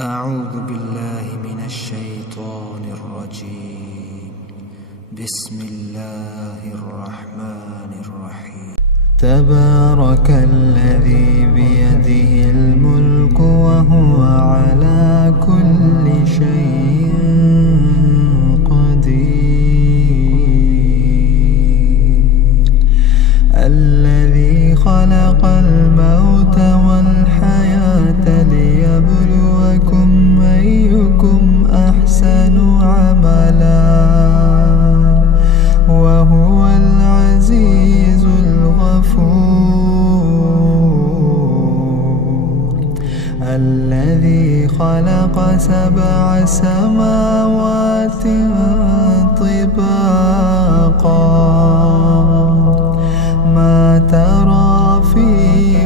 أعوذ بالله من الشيطان الرجيم. بسم الله الرحمن الرحيم. تبارك الذي بيده الملك وهو على كل شيء قدير. الذي خلق الموت والحياة ليبلوكم أيكم أحسن عملا وهو العزيز الغفور. الذي خلق 7 سماوات طباقا ما ترى في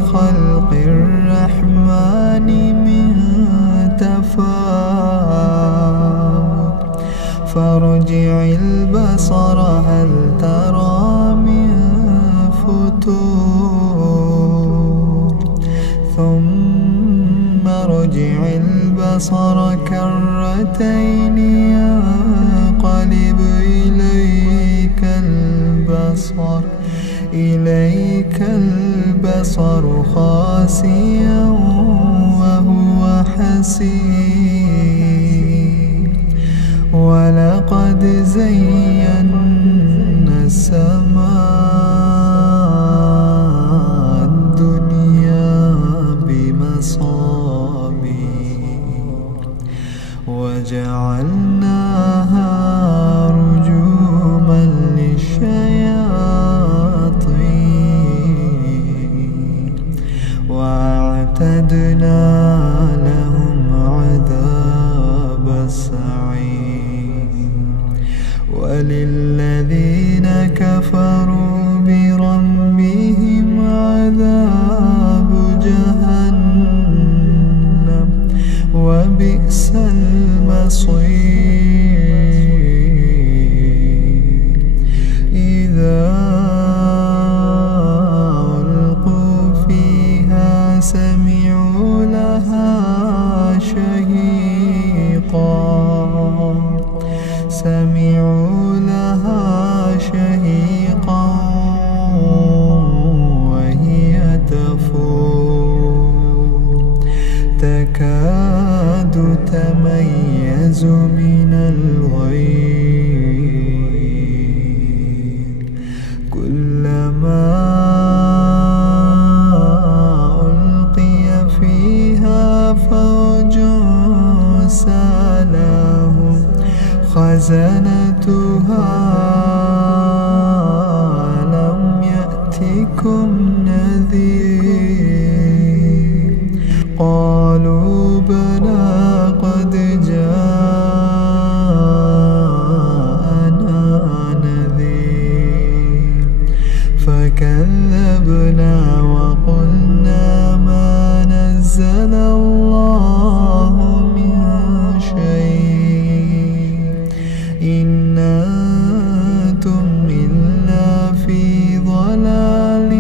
خلق الرحمن من تفاوت فارجع البصر هل ترى من فتور ثم ارجع البصر كرتين ينقلب إليك البصر خاسئا وهو حسير. ولقد زينا السماء الدنيا بمصابيح وجعلناها رجوما للشياطين وأعتدنا لهم عذاب السعير. وللذين كفروا بربهم عذاب جهنم وبئس المصير. إذا ألقوا فيها سمعوا لها شهيقا وهي تفور تكاد تميز من الغيظ كلما ألقي فيها فوج سألهم خزنتها ألم يأتكم نذير قالوا بلى قد جاءنا نذير فكذبنا وقلنا ما نزل الله من شيء إن أنتم إلا في ضلال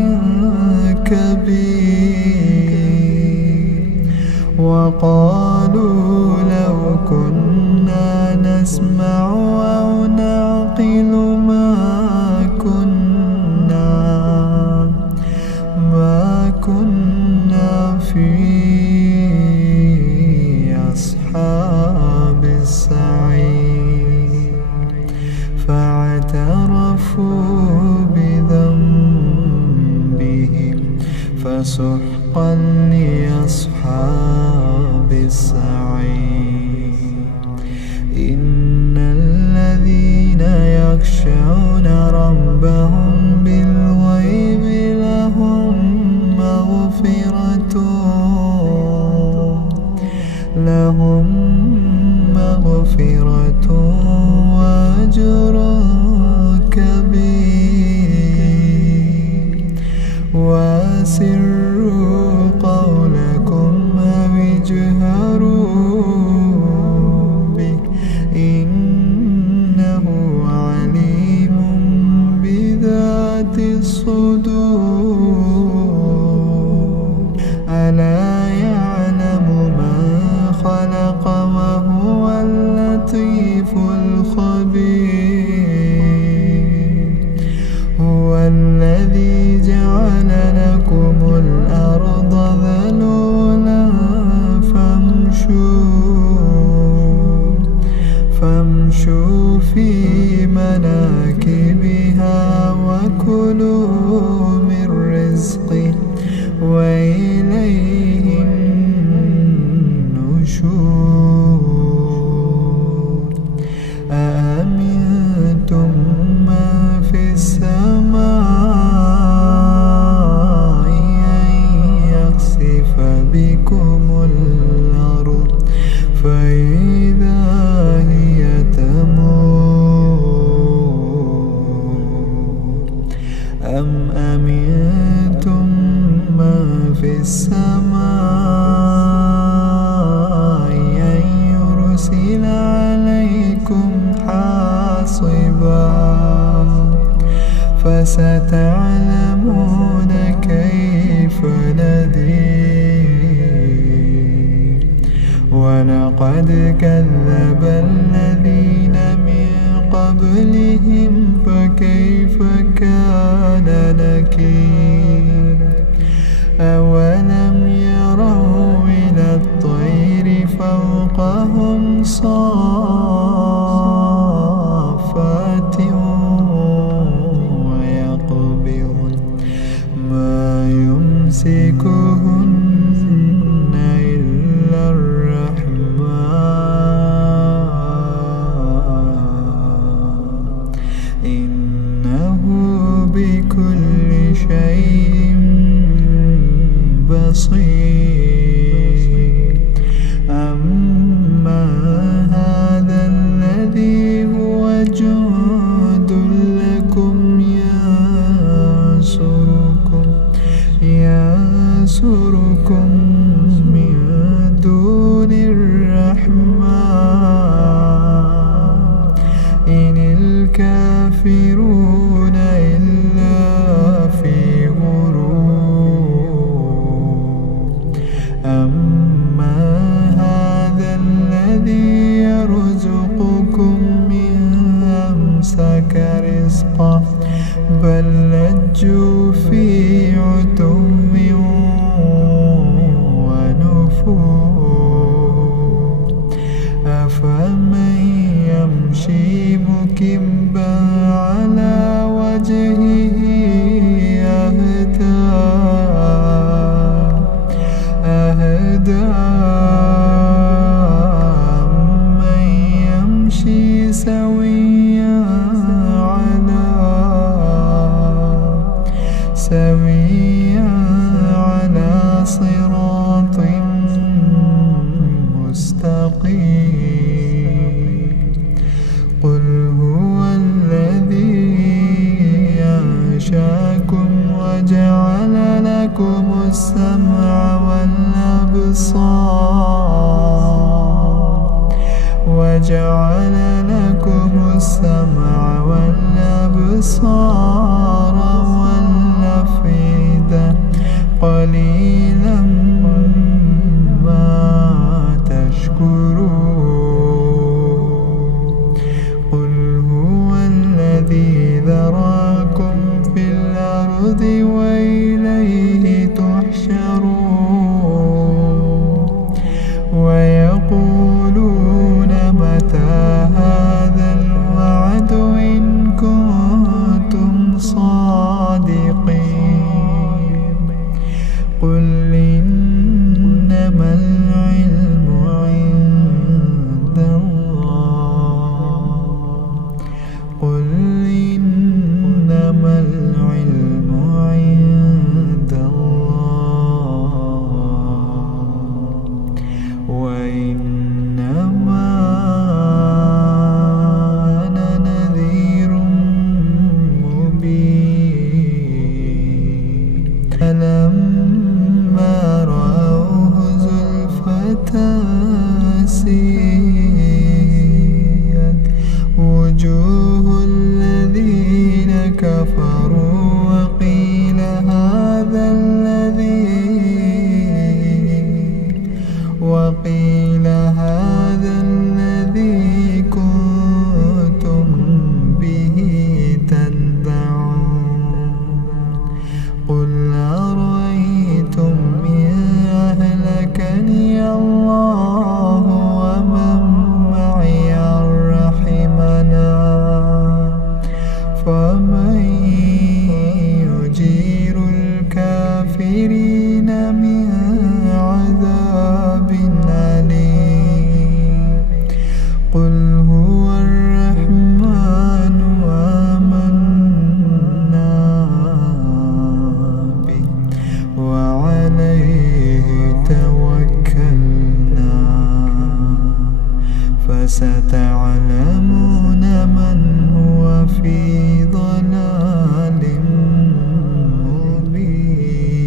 كبير. وقالوا لو كنا نسمع أو نعقل ما كنا في أصحاب السعير. فاعترفوا بذنبهم فسحقا لأصحاب السعير. إن الذين يخشون ربهم بالغيب لهم مغفرة وأجر كبير. وأسروا قولكم أو اجهروا به إنه عليم بذات الصدور. ألا يعلم من خلق النشور أأمنتم من في السماء أن يخسف بكم الأرض فإذا هي تمور أم أمنتم من في السماء أن يرسل عليكم حاصبا فستعلمون كيف نذير ولقد كذب الذين من قبلهم فكيف كان نكير أولم يروا إلى الطير فوقهم صافات ويقبضن ما يمسكهن إلا الرحمن إنه بكل شيء بصير أما هذا الذي هو جند لكم ينصركم من دون الرحمن إن الكافرون إلا في غرور أما هذا الذي يرزقكم من أمسك رزقه بل لجوا في عتو ونفور أفمن يمشي مكبا على وجهه أهدى أمن يمشي سويا على صراط مستقيم قل هو الذي أنشأكم وجعل لكم السمع والأبصار والأفئدة قليلا ما تشكرون قل هو الذي ذراكم في الأرض وإليه تحشرون ويقولون متى هذا الوعد إن كنتم صادقين قل إنما العلم عند فستعلمون من هو في ضلال مبين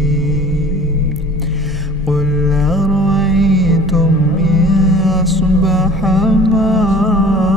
قل أرأيتم إن أصبح ماؤكم